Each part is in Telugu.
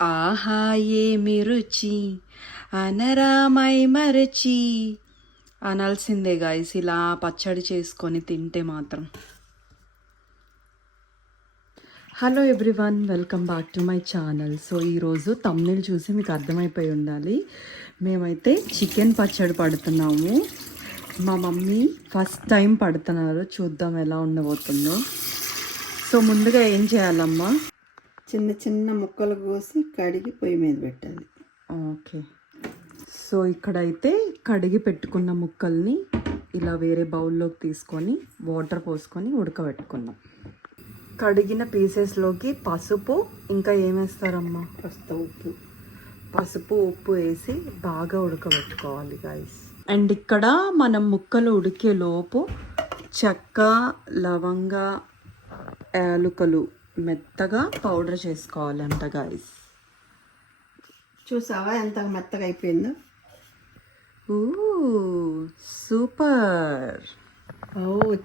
ఆహా ఏమి రుచి అనరామై మరచి అనాల్సిందే గాయస్, ఇలా పచ్చడి చేసుకొని తింటే మాత్రం. Hello everyone, welcome back to my channel. So ఈరోజు తమ్ముళ్ళు చూసి మీకు అర్థమైపోయి ఉండాలి, మేమైతే చికెన్ పచ్చడి పడుతున్నాము. మా మమ్మీ ఫస్ట్ టైం పడుతున్నారు, చూద్దాం ఎలా ఉండబోతుందో. సో ముందుగా ఏం చేయాలమ్మా? చిన్న చిన్న ముక్కలు కోసి కడిగి పొయ్యి మీద పెట్టాలి. ఓకే, సో ఇక్కడైతే కడిగి పెట్టుకున్న ముక్కల్ని ఇలా వేరే బౌల్లోకి తీసుకొని వాటర్ పోసుకొని ఉడకబెట్టుకున్నాం. కడిగిన పీసెస్లోకి పసుపు ఇంకా ఏమేస్తారమ్మా? పసుపు ఉప్పు వేసి బాగా ఉడకబెట్టుకోవాలి గైస్. అండ్ ఇక్కడ మనం ముక్కలు ఉడికే లోపు చెక్క, లవంగ, యాలుకలు మెత్తగా పౌడర్ చేసుకోవాలంట గైస్. చూసావా ఎంత మెత్తగా అయిపోయిందో? సూపర్.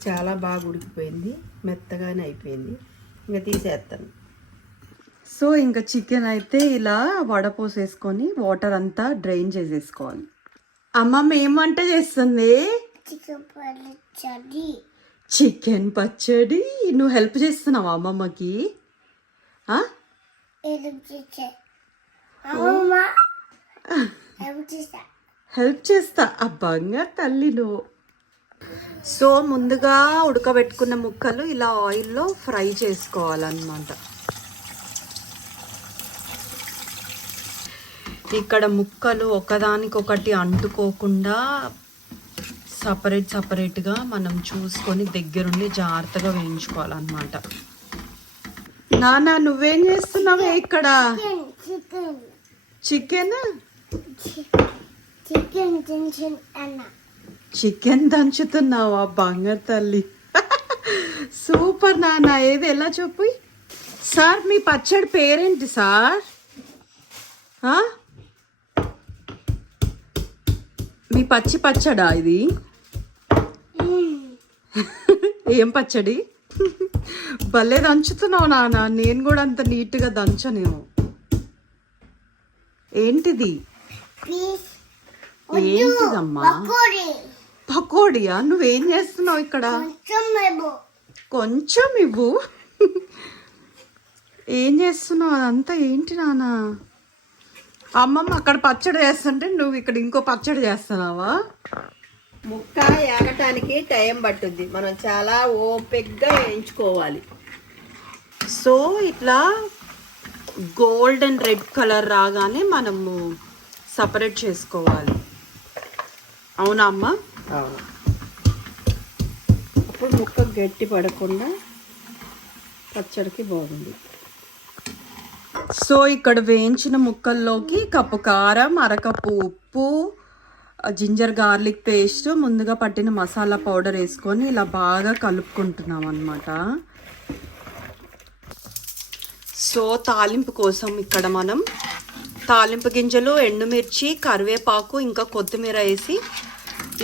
చాలా బాగా ఉడికిపోయింది, మెత్తగానే అయిపోయింది. ఇంకా తీసేస్తాను. సో ఇంకా చికెన్ అయితే ఇలా వడపోసేసుకొని వాటర్ అంతా డ్రైన్ చేసేసుకోవాలి. అమ్మమ్మ ఏం వంట చేస్తుంది? చికెన్ పచ్చడి. నువ్వు హెల్ప్ చేస్తున్నావా అమ్మమ్మకి? హెల్ప్ చేస్తా అబ్బంగా తల్లి నువ్వు. సో ముందుగా ఉడకబెట్టుకున్న ముక్కలు ఇలా ఆయిల్లో ఫ్రై చేసుకోవాలన్నమాట. ఇక్కడ ముక్కలు ఒకదానికొకటి అంటుకోకుండా సపరేట్గా మనం చూసుకొని దగ్గరుండి జాగ్రత్తగా వేయించుకోవాలన్నమాట. నానా నువ్వేం చేస్తున్నావే ఇక్కడ? చికెన్ దంచుతున్నావా బంగారు తల్లి? సూపర్ నాన్న. ఏది ఎలా చెప్పు సార్, మీ పచ్చడి పేరేంటి సార్? మీ పచ్చడా ఇది? ఏం పచ్చడి? భలే దంచుతున్నావు నాన్న, నేను కూడా అంత నీట్గా దంచనేమో. ఏంటిది? ఏంటిదమ్మా? పకోడియా? నువ్వేం చేస్తున్నావు ఇక్కడ? కొంచెం ఇవ్వు. ఏం చేస్తున్నావు? అదంతా ఏంటి నాన్న? అమ్మమ్మ అక్కడ పచ్చడి చేస్తుంటే నువ్వు ఇక్కడ ఇంకో పచ్చడి చేస్తున్నావా? ముక్క ఏగటానికి టైం పట్టుద్ది, మనం చాలా ఓపికగా వేయించుకోవాలి. సో ఇట్లా గోల్డ్ అండ్ రెడ్ కలర్ రాగానే మనము సపరేట్ చేసుకోవాలి. అవునా అమ్మ? అవును. అప్పుడు ముక్క గట్టి పడకుండా పచ్చడికి బాగుంది. సో ఇక్కడ వేయించిన ముక్కల్లోకి కప్పు కారం, అరకప్పు ఉప్పు, జింజర్ గార్లిక్ పేస్ట్, ముందుగా పట్టిన మసాలా పౌడర్ వేసుకొని ఇలా బాగా కలుపుకుంటున్నాం అన్నమాట. సో తాలింపు కోసం ఇక్కడ మనం తాలింపు గింజలు, ఎండుమిర్చి, కరివేపాకు ఇంకా కొత్తిమీర వేసి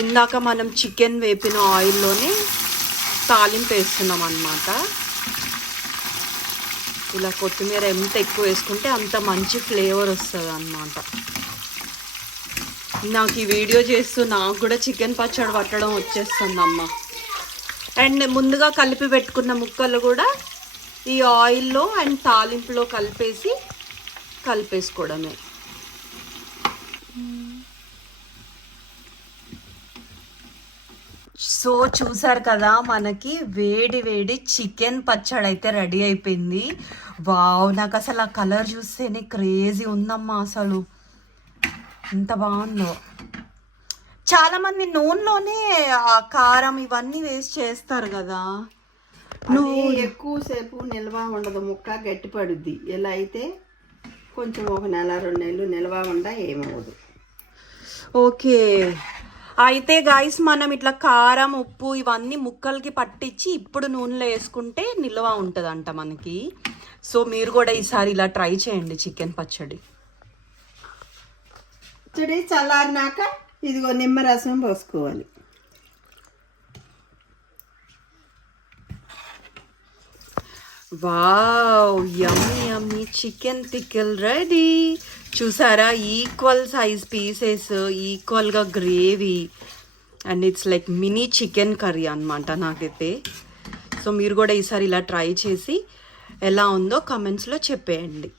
ఇందాక మనం చికెన్ వేపిన ఆయిల్లోనే తాలింపు వేస్తున్నాం అన్నమాట. ఇలా కొత్తిమీర ఎంత ఎక్కువ వేసుకుంటే అంత మంచి ఫ్లేవర్ వస్తుంది అన్నమాట. నాకు ఈ వీడియో చేస్తూ నాకు కూడా చికెన్ పచ్చడి పట్టడం వచ్చేస్తుందమ్మ. అండ్ ముందుగా కలిపి పెట్టుకున్న ముక్కలు కూడా ఈ ఆయిల్లో అండ్ తాలింపులో కలిపేసుకోవడమే. సో చూసారు కదా, మనకి వేడి వేడి చికెన్ పచ్చడి అయితే రెడీ అయిపోయింది. వావ్, నాకు అసలు ఆ కలర్ చూస్తేనే క్రేజీ ఉందమ్మా. అసలు ఎంత బాగుందో. చాలామంది నూనెలోనే ఆ కారం ఇవన్నీ వేసి చేస్తారు కదా. నువ్వు ఎక్కువసేపు నిల్వ ఉండదు, ముక్క గట్టి పడుద్ది. ఇలా అయితే కొంచెం ఒక నెల 2 నెలలు నిల్వ ఉండ ఏమవ్వదు. ఓకే, అయితే గాయస్ మనం ఇట్లా కారం, ఉప్పు ఇవన్నీ ముక్కలకి పట్టించి ఇప్పుడు నూనెలో వేసుకుంటే నిల్వ ఉంటుందంట మనకి. సో మీరు కూడా ఈసారి ఇలా ట్రై చేయండి చికెన్ పచ్చడి. పచ్చడి చల్లారినాక ఇదిగో నిమ్మరసం పోసుకోవాలి. వావ్, యమ్మీ యమ్మీ చికెన్ పికిల్ రెడీ. చూసారా, ఈక్వల్ సైజ్ పీసెస్, ఈక్వల్గా gravy, and it's like mini chicken curry అనమాట నాకైతే. సో మీరు కూడా ఈసారి ఇలా ట్రై చేసి ఎలా ఉందో కమెంట్స్లో చెప్పేయండి.